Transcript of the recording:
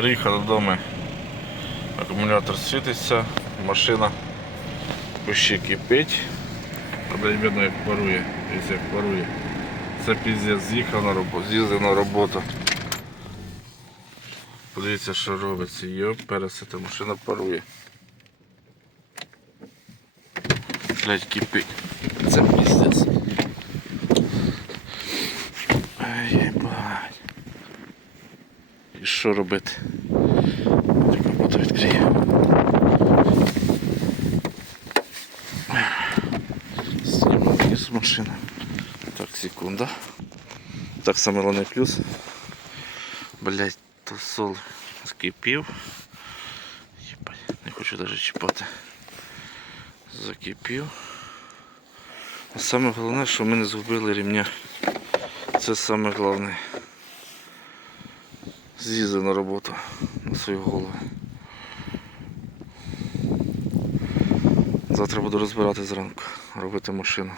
Приїхав додому, акумулятор світиться, машина ще кипить. Видно як парує, Дивіться, як парує. Це піздець з'їхав на роботу, з'їздив на роботу. Подивіться, що робиться. Йоп, пересити, машина парує. Блядь, кипить. Це піздець. Ай, єбать. І що робити? Так капоту відкрию. Зніму з машини. Так, секунда. Так, саме головний плюс. Блять, то сол скипів. Єбать, не хочу навіть чіпати. Закипів. А саме головне, що ми не згубили рівня. Це саме головне. З'їздив на роботу на свою голову. Завтра буду розбирати зранку, робити машину.